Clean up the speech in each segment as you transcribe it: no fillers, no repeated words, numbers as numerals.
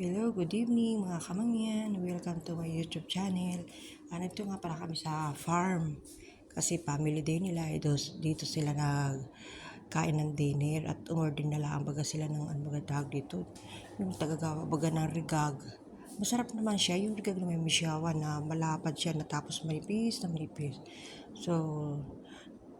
Hello, good evening mga kamangyan. Welcome to my YouTube channel. Nandito nga para kami sa farm. Kasi family day nila. Dito sila nagkain ng dinner at umorder na lang baga sila ng tawag dito. Yung tagagawa baga ng rigag. Masarap naman siya. Yung rigag na may misyawan na malapad siya na tapos manipis na manipis. So,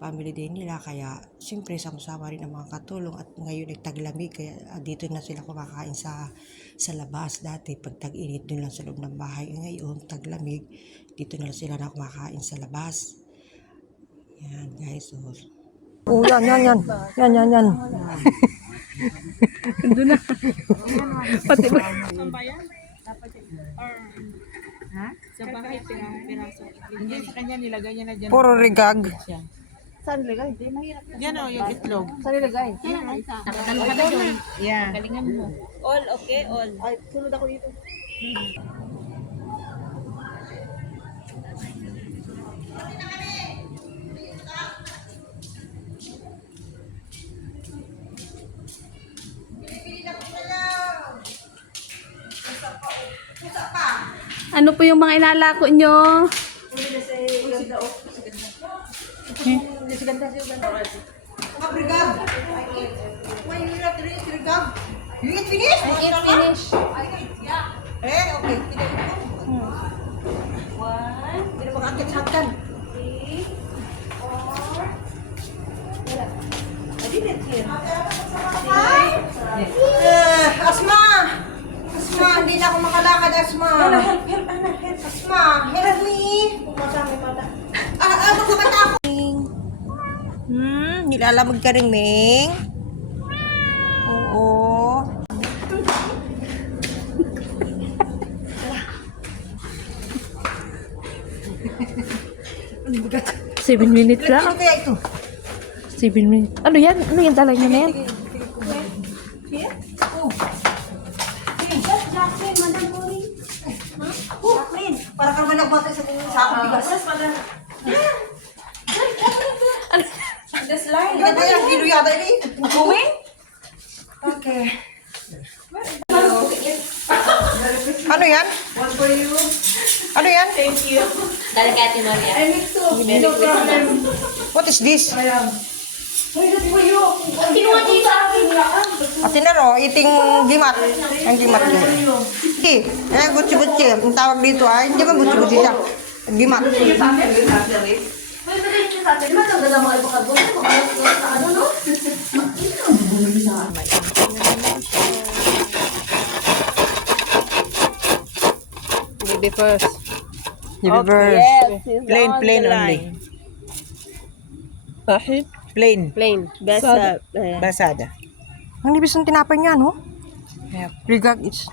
family day nila kaya siyempre sama-sama rin ang mga katulong at ngayon ay taglamig kaya dito na sila kumakain sa labas. Dati pag tag-init doon lang sa loob ng bahay, ngayon taglamig dito na sila na kumakain sa labas. Yan guys, so yan. Doon na. Pati ba? Sa bahay, piraso. Hindi, sa kanya nilagay niya na dyan. puro rigag. Saan nilagay? Di mahirap. Yan o, yung itlog. Saan nilagay? Nakadalo ka na yun. Yeah. Galingan mo. All, okay, all. Ay, sunod ako dito. Ano po yung mga ilalako nyo? Mga rigag. Why you not drink rigag? You eat finish? I eat finish. Okay. Hindi na makakit-hakan. Asma! Asma, hindi na ako makalakad, Asma. Help. Asma, help me. Magkabata ako. Nilalamag ka rin, Ming? Oo. 7 minutes lang. Ano kaya ito? 7 minutes. Ano yan? Ano yung dala nyo na yan? Jacqueline, para ka naman nagbatay sa akong bigas. Yan ba yung kilo yata ini? Gawin? Okay. Ano yan? One for you. Ano yan? Thank you. Galing kay Ate Maria. I need to. No problem. What is this? Kinuha niyo sa akin. Atin na ro, iting gimat. Ang gimat ko. Butsi-butsi. Ang tawag dito ay, hindi ba butsi-butsi siya? Gimat. Maybe first. Reverse. Plain only. Bakit? Plain. Plain. Basta. Basada. Ang nibis ng tinapay niya, no? Yep. Rigag is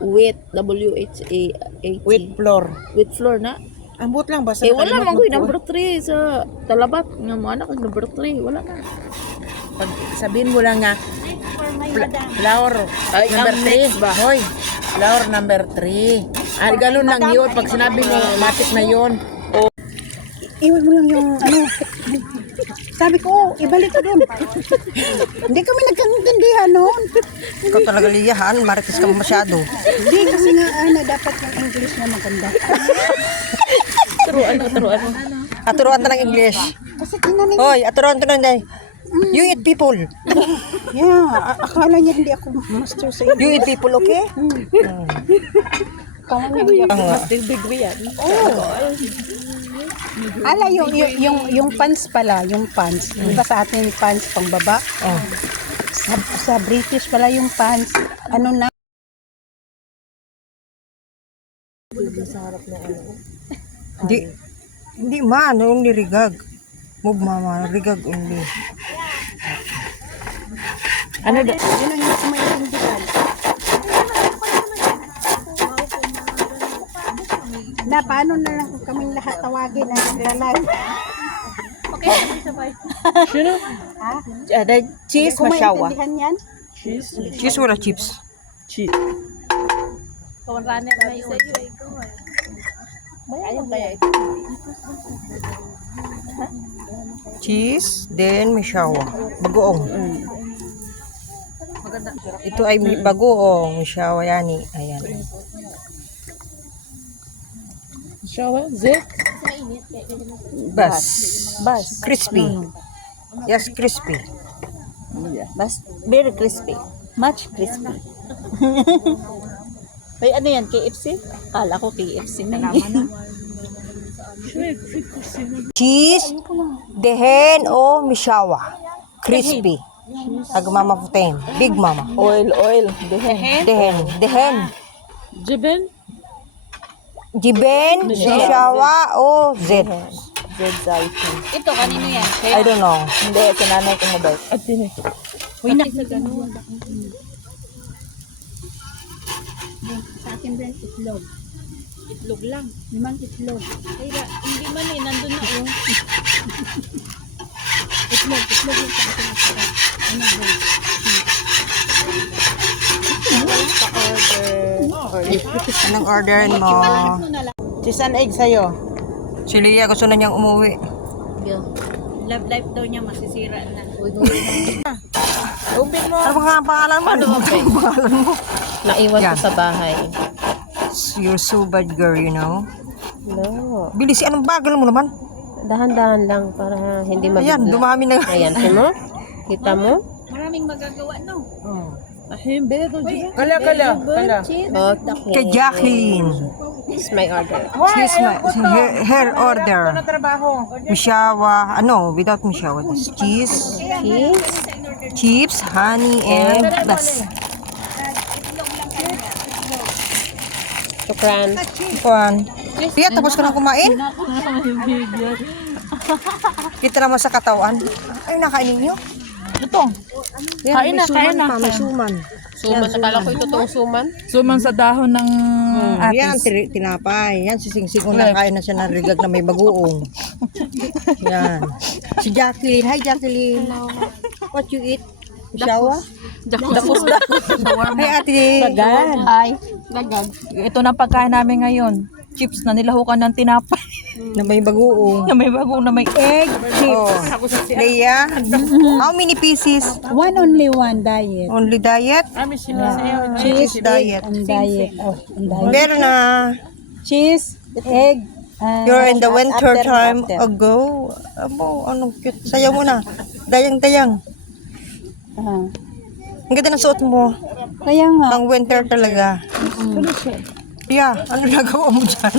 Wheat. W-H-A-T. With flour. With flour na. Ambot lang basta. Wala man ko yung number 3 sa talabat. Nga mo anak, number 3. Wala na. Pag sabihin mo lang nga, flour Ay, number ang 3. next ba? Hoy, flour number 3. Ah, ganun lang yun. Pag sinabi mo, matik na yun. Iwan mo lang yung ano. Sabi ko, ibalik ko doon. Hindi kami nagkaintindihan noon. ikaw talaga liyahan, marites ka masyado. Hindi kasi nga dapat yung English na maganda. Turuan mo. Aturuan na ng English. Kasi tinanin Hoy, aturuan to na day. You eat people. yeah, akala niya hindi ako master sa English. You eat people, okay? Big yan. Ala, yung pants pala, yung pants. Diba sa atin pants pang baba? Oh. Sa British pala yung pants. Ano na? Hindi man, only rigag. Move mama, rigag only. Ano da? Yun ang hindi ko maintindihan. Na, paano na lang kaming lahat tawagin na naglalay? Sino? Ha? Ada cheese Kung masyawa. maintindihan yan? Cheese wala chips. Kawan runner na yun. Ayaw kaya ito. Cheese, then may shawa. Bagoong. Ito ay bagoong shawayani. Ayan. Shawa, zit. Bas. Crispy. Yes, crispy. Bas, very crispy. Much crispy. Ay, ano yan? KFC? Kala ko KFC na yun. Cheese, dehen o mishawa. Crispy. Agmama putin. Big mama. Oil. Dehen. Dehen. Jibin. Jiben, mishawa o zed. Zed Zaitin. Ito, kanino yan? I don't know. Hindi, sinanay ko mabait. At din eh. Uy, na. Sa akin din, itlog. Itlog lang. Limang itlog. Kaya, hindi man eh, nandun na oh. Itlog yung sa akin. Ano ba? Anong orderin mo? Cheese and egg sa'yo. Si Leah gusto na niyang umuwi. Love life daw niya masisira na. Open mo. Ano ba ang pangalan mo? Ano ba ang pangalan mo? Naiwan Yan. ko sa bahay. You're so bad girl, you know. No. Bilis, anong bagal mo naman? Dahan-dahan lang para hindi Ayan, mabigla. dumami na. Ayan, mo? Kita mo? Maraming magagawa, no? Ahim, bedo, jibin. Kala. Okay. Kay Jacqueline. It's my order. She's my her order. Ano trabaho? Mishawa, without mishawa. Cheese, Cheese. chips, honey, and bas. Shukran. Kuan. Pia, tapos ka na kumain? Kita naman sa katawan. Ay, nakainin nyo? Kain na. May suman. Suman. Nakala ko ito tong suman. Suman sa dahon ng Yan, tinapay. Yan, si Singsing na kain na siya ng rigag na may bagoong. Yan. Si Jacqueline. Hi, Jacqueline. What you eat? Mishawa? Dapos na. Hi, ate. Ay. Lagag. Ito na pagkain namin ngayon. Chips na nilahukan ng tinapay. Na may bagoong. Na may bago na may egg. Oh. Leia, how many pieces? Only one diet. Only diet? Cheese diet. Diet. Oh, Meron na. Cheese, egg, You're in the winter time ago. Abo, anong cute. Sayaw mo na. Dayang-dayang. Ang ganda ng suot mo. Kaya nga. Pang winter talaga. Yeah, ano nagawa mo dyan?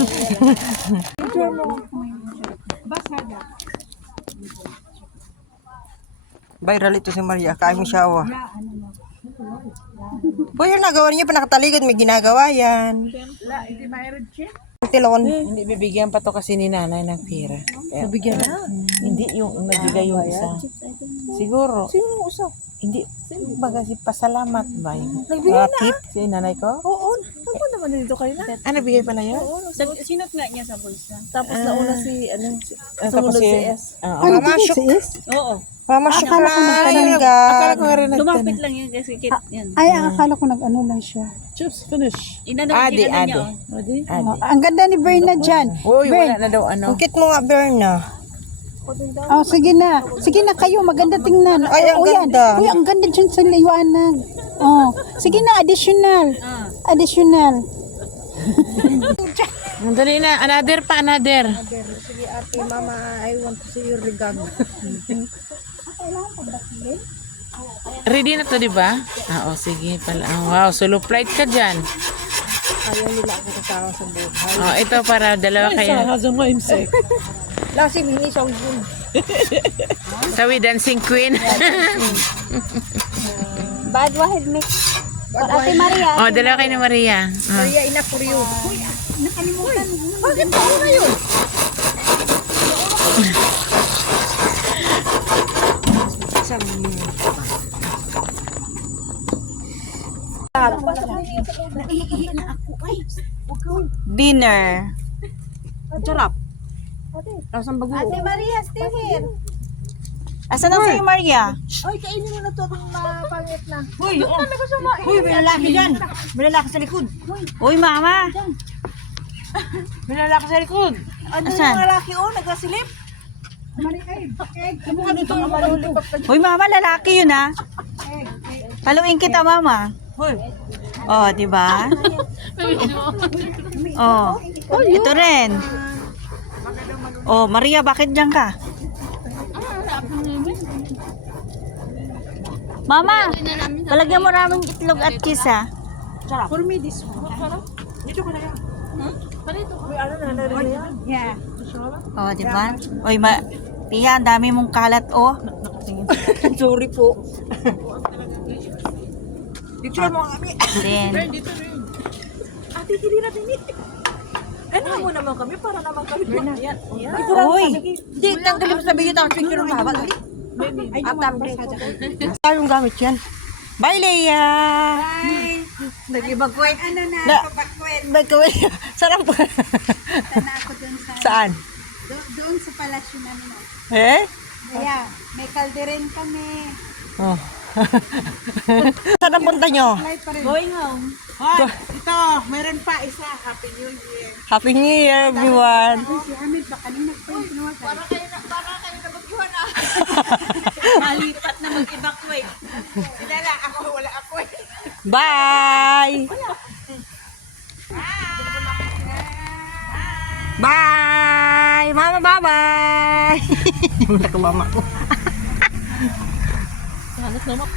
Viral ito si Maria. Kain mo siya, awa. Boy, yung nagawa niyo, panakataligod, may ginagawa yan. Tilon. Hindi bibigyan pa to kasi ni nanay ng pera. Bibigyan na? Hindi yung nagbigay yung isa. Siguro. Sino yung isa? Hindi. Baga si pasalamat ba yun? Nagbigay na. Tip. Si nanay ko? Oo. Ako naman dito kayo na. Ah, nabigay pala yun? Sinot nga niya sa bulsa. Tapos nauna si, Tapos si S. Mama, shook. Oo. Mama, shook na. Akala ko nga rin Lumapit lang yan kasi kit yan. Ay, akala ko nag-ano lang siya. chips, finish. Adi. niya. Ready? Ang ganda ni Berna dyan. Uy, wala na daw ano. Ang cute mo nga, Berna. Oh, sige na. Sige na kayo, maganda tingnan. Ay, ang Oh, yan. ganda. Uy, ang ganda dyan sa liwanag. Oh, sige na, additional. Additional. Dali na. Another pa, another. Sige, ate, mama, I want to see your regalo. Ready na to, di ba? Oo, sige pala. Wow, solo flight ka dyan. Ayaw nila ako kasama sa buhay. Oh, ito para dalawa kayo. Hazang mo imsek. Lasim, hindi sa ujun. Sawi dancing queen. Bad wahid mix. Ate Maria. Oh, dalawa kayo ni Maria. Oh. Maria, ina for you. Dinner. Sarap. Lasang bago. Ate Maria, stay here. Asan na si Maria? Uy, may lalaki dyan. May lalaki sa likod. Uy, mama. May lalaki sa likod. Ano yung lalaki nagkasilip? Uy, mama, lalaki yun ha. Paluin kita, mama. Oh, di ba? Oh, ito rin. Oh, Maria, bakit diyan ka? Mama, palagyan mo raming itlog at cheese, ha? For me, this one. Yeah. Oh, di ba? Oy, Tia, ang dami mong kalat, oh. Sorry po. Picture mo kami. Then, Ate, hindi na din. Ano mo naman kami para naman kami. Yan. Uy, Hindi, tanggalin mo sa video tapos picture ng baba. Ay, dumabas ka dyan. Anong gamit yan? Bye, Leia! Nag-ibag-kwet. Ano na, pabag-kwet. Nagkawin. Sarap po. Sana ako dun sa... Saan? Doon sa palasyo namin. Eh? Kaya, may kalderin kami. Oh. Saan ang punta nyo? going home. Hoy, ito, meron pa isa. Happy New Year. Happy New Year, everyone! Si Hamid ba kanina pa yung tinawagan? Malipat na mag-evacuate. Sila lang, ako, wala ako eh. Bye! Bye! Mama, bye-bye! Yung nakamama ko. Hanap naman.